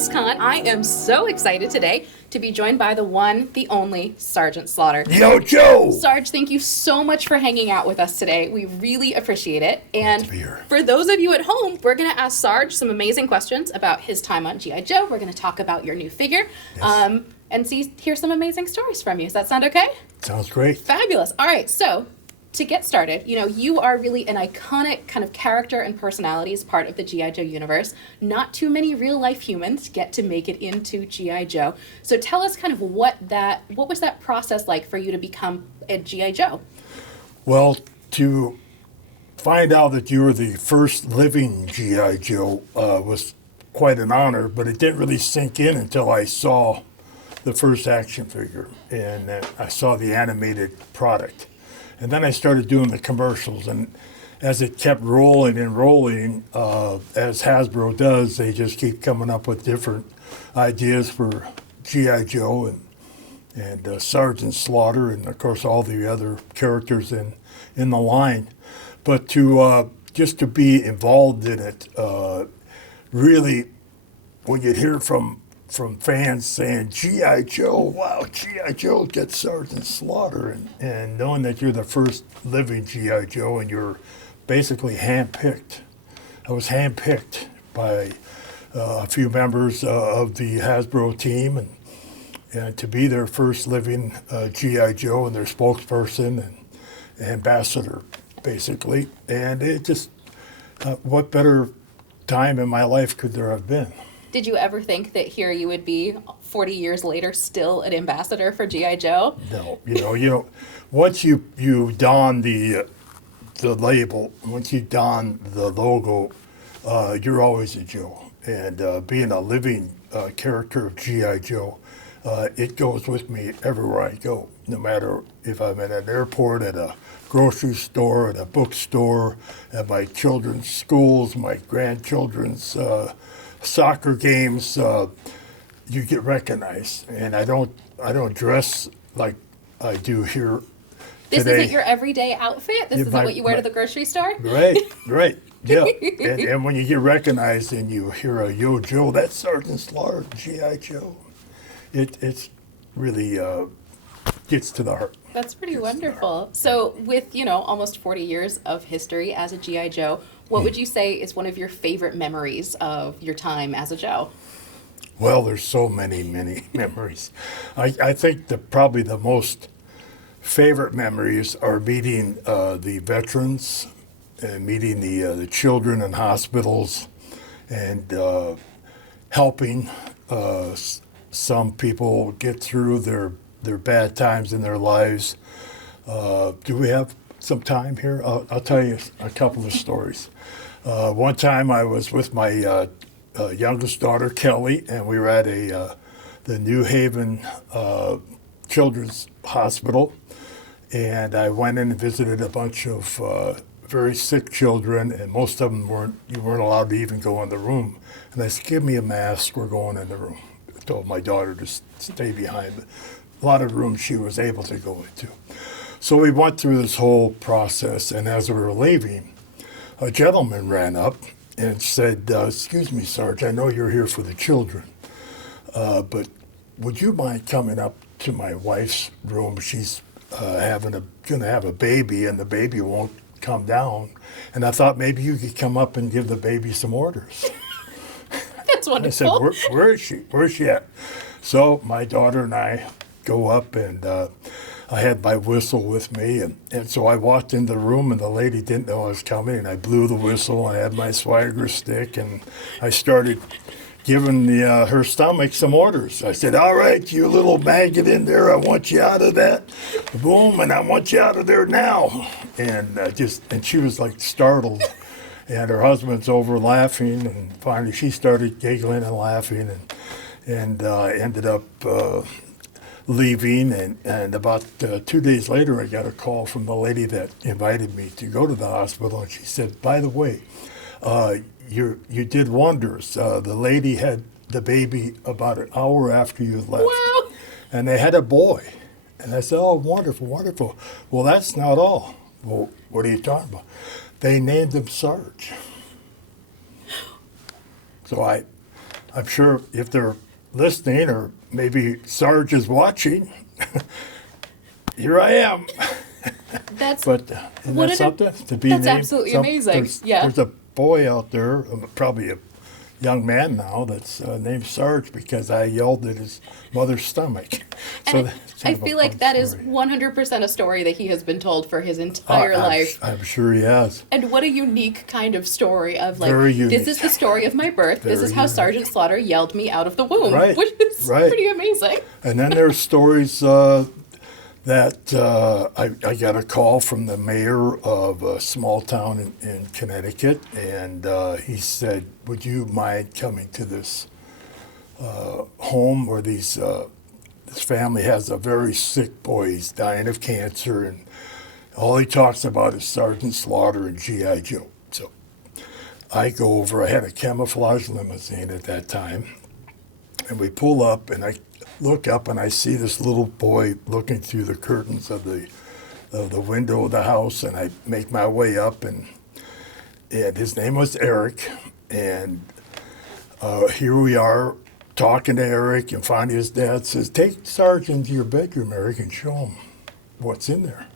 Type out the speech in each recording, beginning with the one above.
PulseCon. I am so excited today to be joined by the one, the only Sergeant Slaughter. Yo, Joe! Sarge, thank you so much for hanging out with us today. We really appreciate it. And to be here. For those of you at home, we're going to ask Sarge some amazing questions about his time on G.I. Joe. We're going to talk about your new figure. Yes. And hear some amazing stories from you. Does that sound okay? Sounds great. Fabulous. All right, so to get started, you are really an iconic kind of character and personality as part of the G.I. Joe universe. Not too many real-life humans get to make it into G.I. Joe. So tell us kind of what was that process like for you to become a G.I. Joe? Well, to find out that you were the first living G.I. Joe was quite an honor, but it didn't really sink in until I saw the first action figure and I saw the animated product. And then I started doing the commercials, and as it kept rolling and rolling, as Hasbro does, they just keep coming up with different ideas for G.I. Joe and Sergeant Slaughter, and of course all the other characters in the line. But just to be involved in it, really, when you hear from fans saying, G.I. Joe, wow, G.I. Joe gets Sergeant Slaughter, and knowing that you're the first living G.I. Joe and you're basically handpicked. I was handpicked by a few members of the Hasbro team and to be their first living G.I. Joe and their spokesperson and ambassador, basically. And it just, what better time in my life could there have been? Did you ever think that here you would be 40 years later still an ambassador for G.I. Joe? No, once you don the label, once you don the logo, you're always a Joe. And being a living character of G.I. Joe, it goes with me everywhere I go, no matter if I'm at an airport, at a grocery store, at a bookstore, at my children's schools, my grandchildren's soccer games. You get recognized, and I don't dress like I do here This today. isn't your everyday outfit? This isn't what you wear to the grocery store? Right, yeah. and when you get recognized and you hear a Yo Joe, that's Sergeant Slaughter, G.I. Joe. It's really gets to the heart. That's pretty wonderful. So with, almost 40 years of history as a G.I. Joe, what would you say is one of your favorite memories of your time as a Joe? Well, there's so many memories. I think probably the most favorite memories are meeting the veterans and meeting the children in hospitals and helping some people get through their bad times in their lives. Do we have some time here? I'll tell you a couple of stories. One time I was with my youngest daughter, Kelly, and we were at the New Haven Children's Hospital, and I went in and visited a bunch of very sick children, and most of them you weren't allowed to even go in the room. And I said, give me a mask, we're going in the room. I told my daughter to stay behind. But a lot of rooms she was able to go into. So we went through this whole process, and as we were leaving, a gentleman ran up and said, excuse me, Sarge, I know you're here for the children, but would you mind coming up to my wife's room? She's going to have a baby, and the baby won't come down. And I thought maybe you could come up and give the baby some orders. That's wonderful. I said, where is she? Where's she at? So my daughter and I go up, and I had my whistle with me, and so I walked into the room, and the lady didn't know I was coming, and I blew the whistle, and I had my swagger stick, and I started giving her stomach some orders. I said, all right, you little maggot in there, I want you out of that. Boom, and I want you out of there now. And she was like startled, and her husband's over laughing, and finally she started giggling and laughing, and ended up leaving, and about 2 days later I got a call from the lady that invited me to go to the hospital, and she said, by the way, you did wonders. The lady had the baby about an hour after you left. Wow. And they had a boy. And I said, oh, wonderful, wonderful. Well, that's not all. Well, what are you talking about? They named him Sarge. So I I'm sure if they're listening, or maybe Sarge is watching, here I am. That's But isn't what that an- something to be that's named? absolutely amazing. Yeah. There's a boy out there, probably a young man now, that's named Sarge because I yelled at his mother's stomach. So And that's I kind of a feel like fun that is story. 100% a story that he has been told for his entire life. I'm sure he has. And what a unique kind of story of like, Very this unique. is the story of my birth. This Very is how unique. Sergeant Slaughter yelled me out of the womb, Right, which is right. pretty amazing. And then there's stories that I got a call from the mayor of a small town in Connecticut, and he said, "Would you mind coming to this home where this family has a very sick boy? He's dying of cancer, and all he talks about is Sergeant Slaughter and G.I. Joe." So I go over. I had a camouflage limousine at that time, and we pull up, and I look up, and I see this little boy looking through the curtains of the window of the house, and I make my way up, and his name was Eric, and here we are talking to Eric, and finally his dad says, "Take Sarge into your bedroom, Eric, and show him what's in there."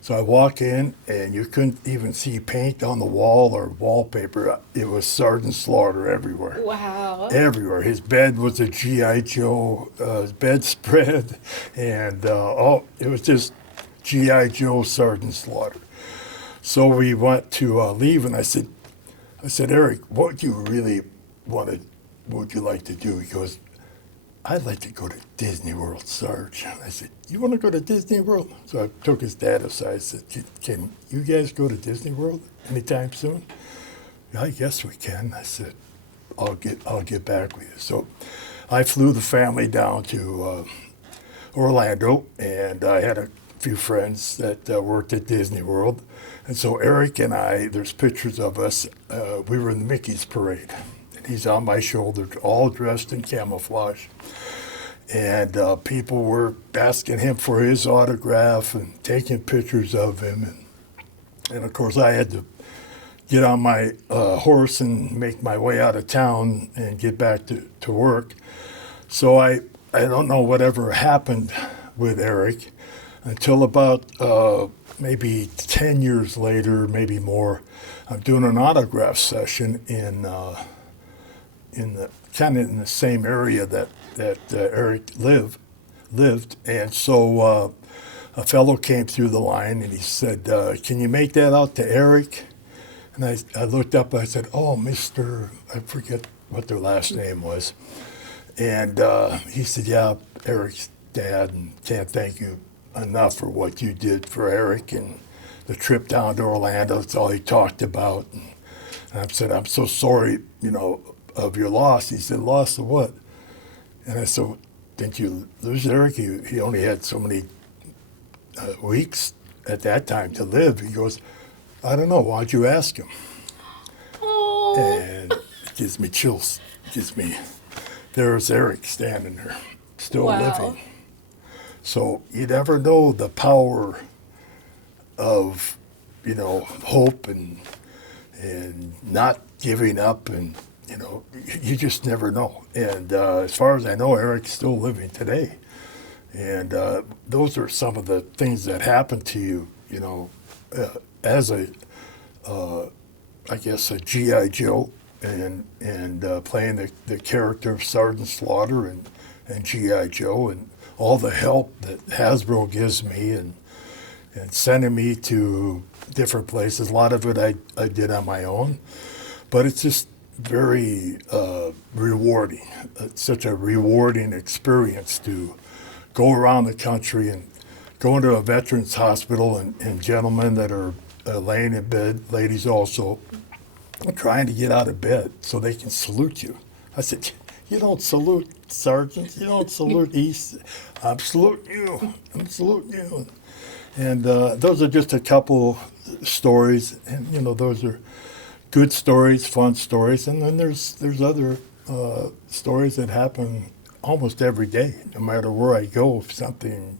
So I walk in, and you couldn't even see paint on the wall or wallpaper. It was Sergeant Slaughter everywhere. Wow. Everywhere. His bed was a G.I. Joe bedspread, and it was just G.I. Joe Sergeant Slaughter. So we went to leave, and I said, "Eric, what do you really want to, what would you like to do?" He goes, "I'd like to go to Disney World, Sarge." I said, "You want to go to Disney World?" So I took his dad aside and said, Can you guys go to Disney World anytime soon?" "Yeah, I guess we can." I said, I'll get back with you. So I flew the family down to Orlando, and I had a few friends that worked at Disney World. And so Eric and I, there's pictures of us, we were in the Mickey's parade. And he's on my shoulder, all dressed in camouflage. And people were asking him for his autograph and taking pictures of him. And of course, I had to get on my horse and make my way out of town and get back to work. So I don't know whatever happened with Eric until about maybe 10 years later, maybe more. I'm doing an autograph session in the kind of in the same area that Eric lived, and so a fellow came through the line, and he said, "Can you make that out to Eric?" And I looked up, and I said, "Oh, Mr. I forget what their last name was." And he said, "Yeah, Eric's dad, and can't thank you enough for what you did for Eric and the trip down to Orlando. That's all he talked about." And I said, "I'm so sorry, of your loss." He said, "Loss of what?" And I said, "Didn't you lose Eric? He only had so many weeks at that time to live." He goes, "I don't know. Why'd you ask him?" Oh. And it gives me chills. There's Eric standing there, still Wow. living. So you never know the power of, hope and not giving up, and you just never know. And as far as I know, Eric's still living today. And those are some of the things that happen to you, as I guess a G.I. Joe, and playing the character of Sergeant Slaughter and G.I. Joe, and all the help that Hasbro gives me, and sending me to different places. A lot of it I did on my own, but it's just very rewarding. It's such a rewarding experience to go around the country and go into a veterans hospital, and gentlemen that are laying in bed, ladies also, trying to get out of bed so they can salute you. I said, "You don't salute sergeants. You don't salute East. I'm saluting you. I'm saluting you." And those are just a couple stories, and those are good stories, fun stories, and then there's other stories that happen almost every day. No matter where I go, if something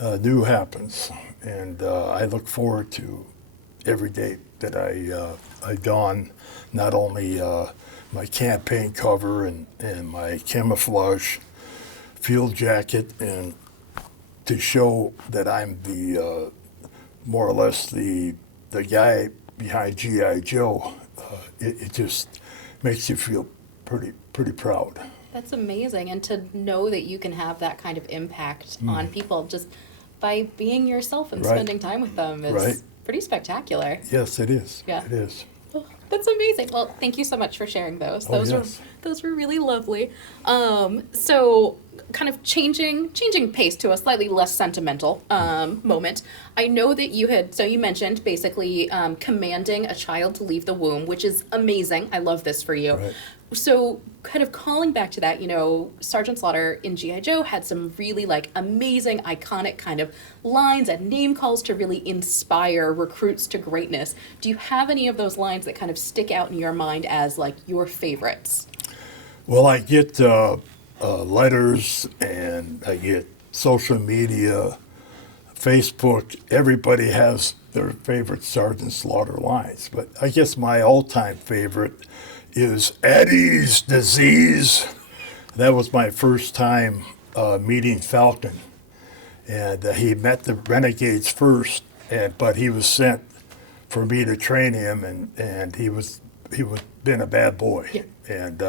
new happens, and I look forward to every day that I don not only my campaign cover and my camouflage field jacket, and to show that I'm the more or less the guy behind G.I. Joe. It just makes you feel pretty proud. That's amazing. And to know that you can have that kind of impact on people just by being yourself and spending time with them is pretty spectacular. Yes, it is. Yeah. It is. Oh, that's amazing. Well, thank you so much for sharing those. Those were really lovely. So kind of changing pace to a slightly less sentimental moment. I know that you mentioned basically commanding a child to leave the womb, which is amazing. I love this for you. Right. So kind of calling back to that, Sergeant Slaughter in G.I. Joe had some really amazing, iconic kind of lines and name calls to really inspire recruits to greatness. Do you have any of those lines that kind of stick out in your mind as your favorites? Well, I get letters, and I get social media, Facebook. Everybody has their favorite Sergeant Slaughter lines, but I guess my all-time favorite is Eddie's disease. That was my first time meeting Falcon, and he met the Renegades first, but he was sent for me to train him, and he was been a bad boy, and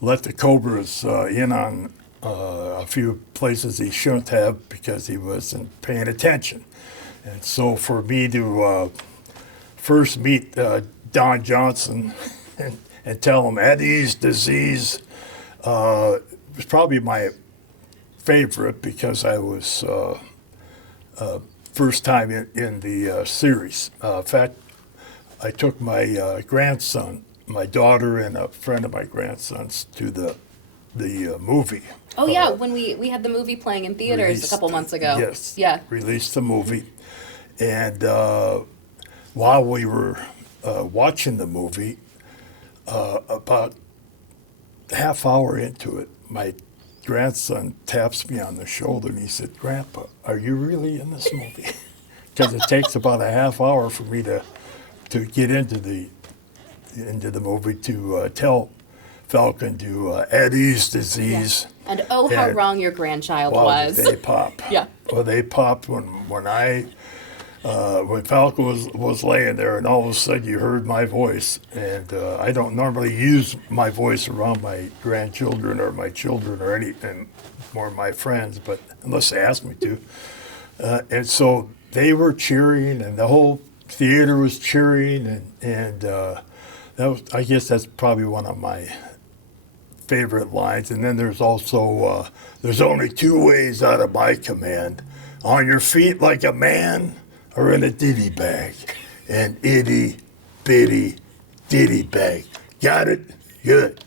let the Cobras in on a few places he shouldn't have because he wasn't paying attention. And so for me to first meet Don Johnson and tell him Eddie's disease was probably my favorite, because I was first time in the series. In fact, I took my grandson, my daughter, and a friend of my grandson's to the movie. Oh yeah, when we had the movie playing in theaters a couple months ago. Yes. Yeah. Released the movie, and while we were watching the movie, about half hour into it, my grandson taps me on the shoulder and he said, "Grandpa, are you really in this movie?" Because it takes about a half hour for me to get into the movie, to tell Falcon to Eddie's disease. Yeah. And how wrong your grandchild was. They pop. Yeah. Well, they popped when Falcon was laying there, and all of a sudden you heard my voice. And I don't normally use my voice around my grandchildren or my children or anything, more my friends, but unless they ask me to. And so they were cheering, and the whole theater was cheering, and that was, I guess that's probably one of my favorite lines. And then there's also, there's only two ways out of my command: on your feet like a man, or in a ditty bag. An itty bitty ditty bag. Got it? Good.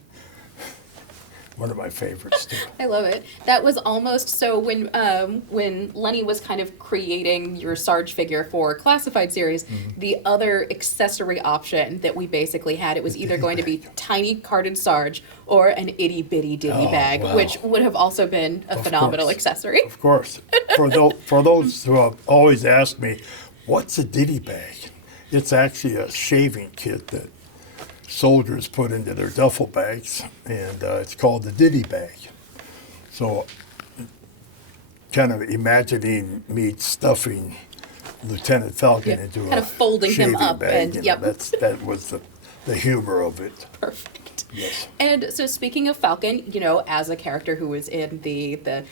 One of my favorites too. I love it. That was almost so when Lenny was kind of creating your Sarge figure for classified series, the other accessory option that we basically had, it was either going to be tiny carded Sarge or an itty bitty ditty bag, wow. which would have also been a phenomenal accessory. Of course. For those who have always asked me, what's a ditty bag? It's actually a shaving kit that soldiers put into their duffel bags, and it's called the ditty bag. So kind of imagining me stuffing Lieutenant Falcon into kind a of folding him shaving up, bag, and that was the humor of it. Perfect. Yes. And so speaking of Falcon, as a character who was in the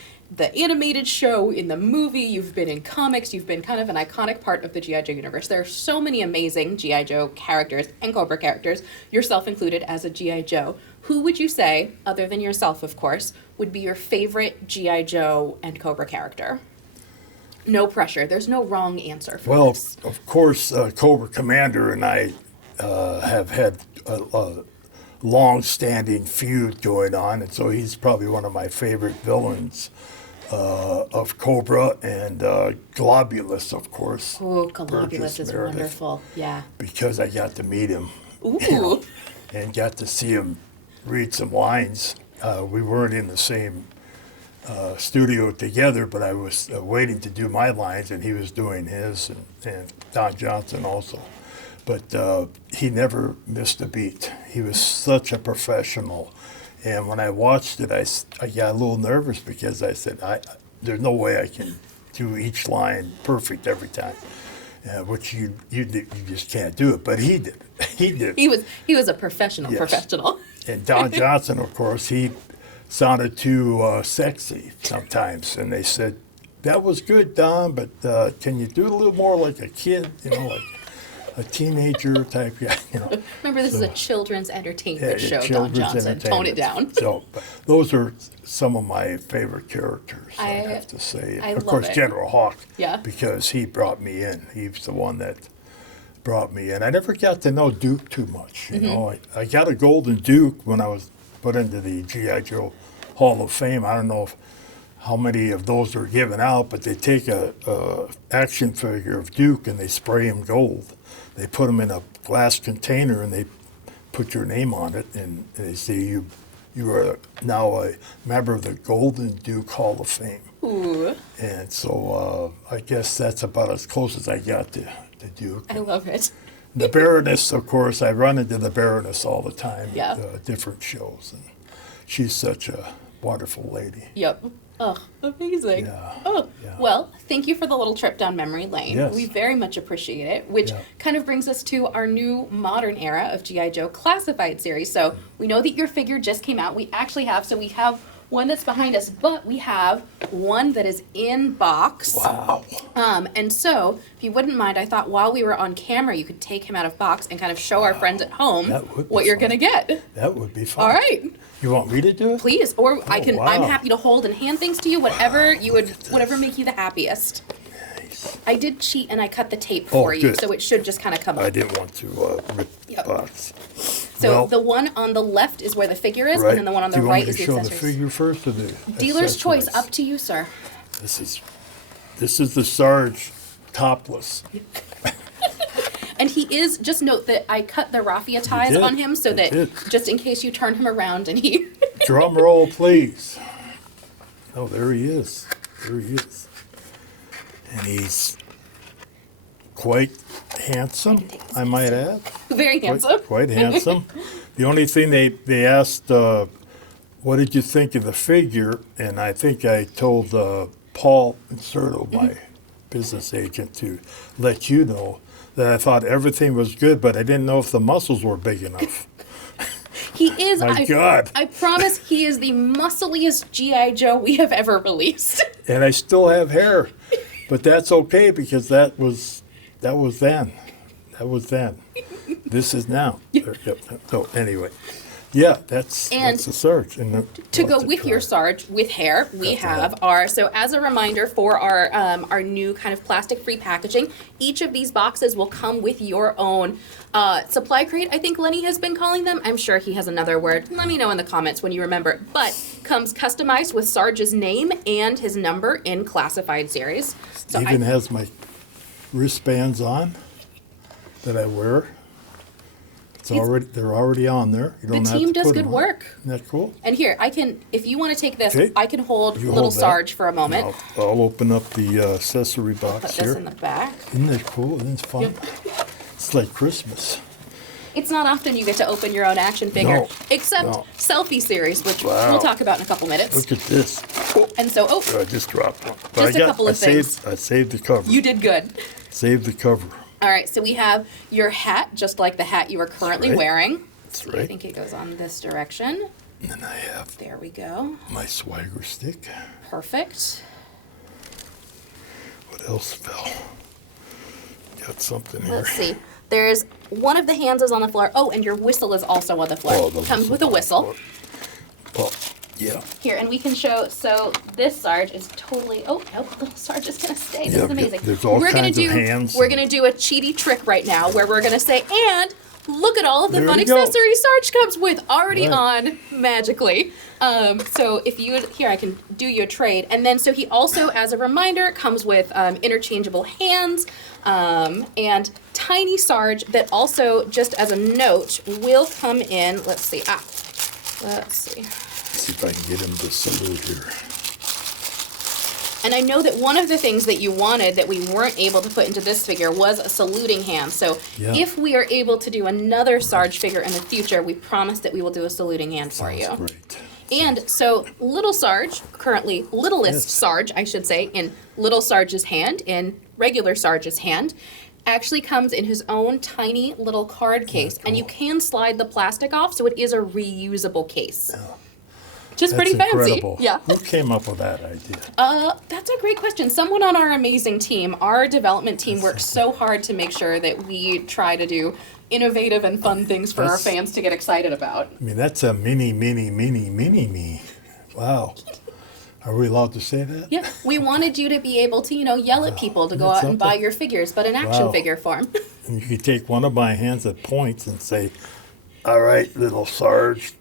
animated show, in the movie, you've been in comics, you've been kind of an iconic part of the G.I. Joe universe. There are so many amazing G.I. Joe characters and Cobra characters, yourself included as a G.I. Joe. Who would you say, other than yourself, of course, would be your favorite G.I. Joe and Cobra character? No pressure. There's no wrong answer for this. Well, of course, Cobra Commander and I have had a long-standing feud going on, and so he's probably one of my favorite villains of Cobra, and Globulus, of course. Oh, Globulus is wonderful. Yeah. Because I got to meet him. Ooh. And got to see him read some lines. We weren't in the same studio together, but I was waiting to do my lines, and he was doing his, and Don Johnson also. But he never missed a beat. He was such a professional. And when I watched it, I got a little nervous because I said, there's no way I can do each line perfect every time, which you just can't do it. But he did. He did. He was a professional. Yes. Professional. And Don Johnson, of course, he sounded too sexy sometimes. And they said, that was good, Don, but can you do it a little more like a kid, like a teenager type guy, Remember, this is a children's entertainment show, Don Johnson. Tone it down. So those are some of my favorite characters, I have to say. I of love course, it. General Hawk, Yeah. because he brought me in. He was the one that brought me in. I never got to know Duke too much. I got a Golden Duke when I was put into the G.I. Joe Hall of Fame. I don't know how many of those are given out, but they take a action figure of Duke and they spray him gold. They put him in a glass container and they put your name on it, and they say you are now a member of the Golden Duke Hall of Fame. Ooh. And so I guess that's about as close as I got to Duke. I love it. The Baroness, of course, I run into the Baroness all the time Yeah. at different shows, and she's such a wonderful lady. Yep. Oh, amazing. Yeah. Oh, Yeah. well, thank you for the little trip down memory lane. Yes. We very much appreciate it, which Yeah. kind of brings us to our new modern era of G.I. Joe Classified series. So we know that your figure just came out. We have one that's behind us, but we have one that is in box. Wow. And so, if you wouldn't mind, I thought while we were on camera, you could take him out of box and kind of show our friends at home That would be what you're fun. going to get. That would be fun. All right. You want me to do it? Please, or I can. I'm wow. happy to hold and hand things to you. Whatever make you the happiest. Nice. I did cheat and I cut the tape Oh, for you, good. so it should just kind of come I up. didn't want to rip Yep. the box. So well, the one on the left is where the figure is, right. and then the one on the Do you want right me is to the show accessories. the figure first or the Dealer's choice, accessories? up to you, sir. This is the Sarge topless. And he is. Just note that I cut the raffia ties did. on him, so You that did. just in case you turn him around and he. Drum roll, please. Oh, there he is. There he is. And he's quite handsome, I might add. Very handsome. Quite handsome. The only thing they asked, what did you think of the figure? And I think I told Paul Inserto, my business agent, to let you know that I thought everything was good, but I didn't know if the muscles were big enough. He is. My God. I promise he is the muscliest G.I. Joe we have ever released. And I still have hair, but that's okay because that was then. That was then. This is now. So anyway, yeah, that's the Sarge. And To go with your Sarge with hair, we have our, so as a reminder for our new kind of plastic-free packaging, each of these boxes will come with your own supply crate, I think Lenny has been calling them. I'm sure he has another word. Let me know in the comments when you remember. But comes customized with Sarge's name and his number in classified series. So Even has my wristbands on that I wear. They're already on there. You don't the have team to does put good them on. work. Isn't that cool? And here, if you want to take this, Okay. I can hold You little hold that. Sarge for a moment. I'll open up the accessory Put box this here. in the back. Isn't that cool? Isn't it fun? It's like Christmas. It's not often you get to open your own action figure, No, except no. selfie series, which Wow. we'll talk about in a couple minutes. Look at this. Oh, And so, I just dropped one. But Just a couple of things. I saved the cover. you did good. Saved the cover. All right, so we have your hat, just like the hat you are currently right. wearing. That's I right. think it goes on this direction. And then I have There we go. my swagger stick. Perfect. What else fell? Got something here. Let's see. There's one of the hands is on the floor. Oh, and your whistle is also on the floor. Oh, the Comes with a whistle. Well, yeah. Here, and we can show, so this Sarge is totally, oh, no, little Sarge is gonna stay. This Yeah, is amazing. there's all kinds of hands. We're gonna do a cheaty trick right now where we're gonna say, and look at all of the There fun we go. accessories Sarge comes with already Right. on magically. So if you would, here I can do you a trade. And then, so he also, as a reminder, comes with interchangeable hands and tiny Sarge that also, just as a note, will come in, let's see. See if I can get him to salute here. And I know that one of the things that you wanted that we weren't able to put into this figure was a saluting hand. So Yeah. if we are able to do another Sarge figure in the future, we promise that we will do a saluting hand for you. Sounds great. And so Little Sarge, currently littlest Yes. Sarge, I should say, in Little Sarge's hand, in regular Sarge's hand, actually comes in his own tiny little card case. And you can slide the plastic off, so it is a reusable case. Just That's pretty fancy. incredible. Yeah. Who came up with that idea? That's a great question. Someone on our amazing team, our development team, works so hard to make sure that we try to do innovative and fun things for our That's- fans to get excited about. I mean, that's a mini me. Wow. Are we allowed to say that? Yeah, we wanted you to be able to, yell at people to go That's out and buy something. your figures, but in action Wow. figure form. And you could take one of my hands that points and say, all right, little Sarge,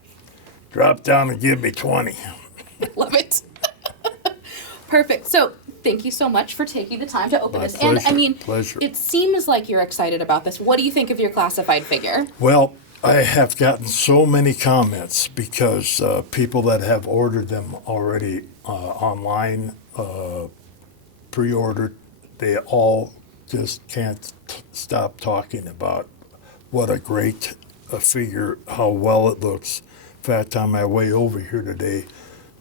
drop down and give me 20. Love it. Perfect. So thank you so much for taking the time to open My this. And I pleasure, mean, pleasure. it seems like you're excited about this. What do you think of your classified figure? Well, I have gotten so many comments because people that have ordered them already online, pre-ordered, they all just can't stop talking about what a great figure, how well it looks. In fact, on my way over here today,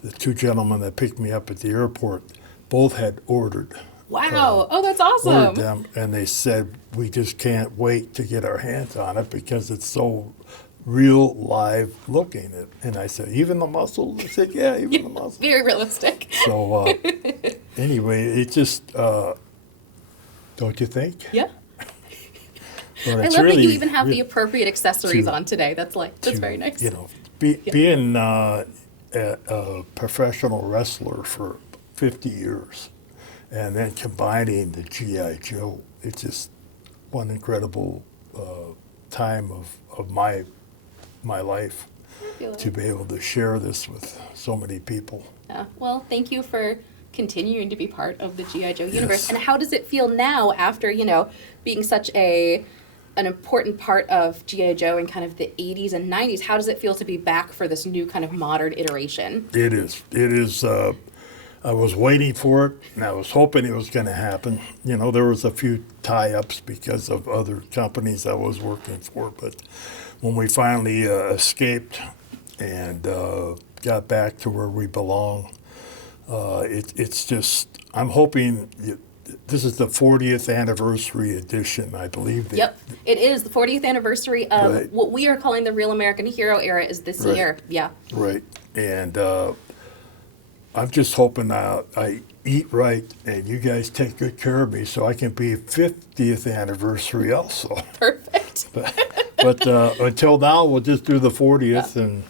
the two gentlemen that picked me up at the airport both had ordered Wow. Oh, that's ordered awesome. them, and they said we just can't wait to get our hands on it because it's so real live looking. And I said, even the muscles? They said, yeah, even the muscles. Very realistic. So anyway, it just don't you think? Yeah. But I it's love that you really even have the re- appropriate accessories to- on today. That's to, very nice. You know, being a professional wrestler for 50 years, and then combining the GI Joe, it's just one incredible time of my life to be able to share this with so many people. Yeah. Well, thank you for continuing to be part of the G.I. Joe universe. Yes. And how does it feel now after, being such an important part of G.I. Joe in kind of the 80s and 90s? How does it feel to be back for this new kind of modern iteration? It is. I was waiting for it, and I was hoping it was going to happen. There was a few tie-ups because of other companies I was working for, but when we finally escaped and got back to where we belong, it's just, I'm hoping this is the 40th anniversary edition, I believe. Yep. It is the 40th anniversary of Right. what we are calling the Real American Hero era is this Right. year. Yeah. Right, and I'm just hoping I eat right and you guys take good care of me so I can be 50th anniversary also. Perfect. But until now, we'll just do the 40th and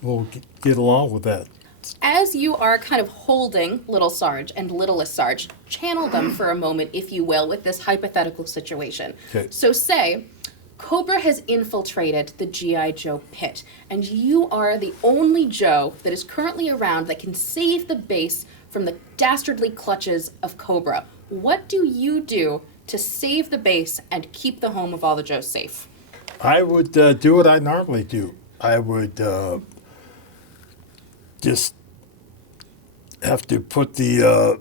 we'll get along with that. As you are kind of holding Little Sarge and Littlest Sarge, channel them for a moment, if you will, with this hypothetical situation. Okay. So say Cobra has infiltrated the G.I. Joe pit, and you are the only Joe that is currently around that can save the base from the dastardly clutches of Cobra. What do you do to save the base and keep the home of all the Joes safe? I would do what I normally do. I would just have to put the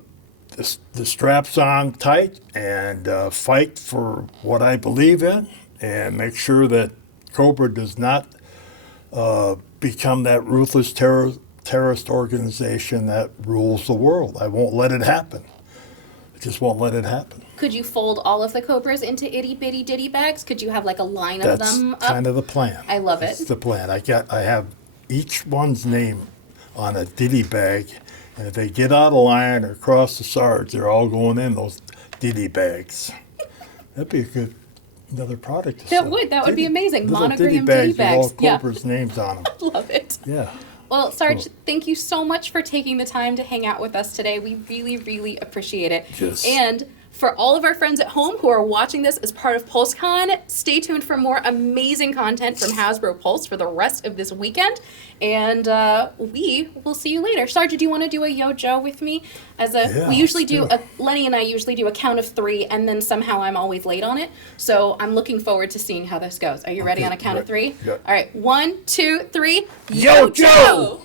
straps on tight and fight for what I believe in and make sure that Cobra does not become that ruthless terrorist organization that rules the world. I won't let it happen. I just won't let it happen. Could you fold all of the Cobras into itty bitty ditty bags? Could you have like a line of That's them up? kind of the plan. I love That's it. the plan. I have each one's name on a ditty bag, and if they get out of line or cross the Sarge, they're all going in those ditty bags. That'd be another product to sell. That would be amazing. Little Monogram ditty ditty bags with all bags. Yeah. Cobra's names on them. Love it. Yeah. Well, Sarge, Cool. thank you so much for taking the time to hang out with us today. We really, really appreciate it. Yes. And for all of our friends at home who are watching this as part of PulseCon, stay tuned for more amazing content from Hasbro Pulse for the rest of this weekend. And we will see you later. Sarge, do you want to do a Yo Joe with me? Yeah, We usually let's do do it. Lenny and I usually do a count of 3, and then somehow I'm always late on it. So I'm looking forward to seeing how this goes. Are you ready Okay, on a count of right. 3? Yeah. All right, 1, 2, 3. Yo, Joe!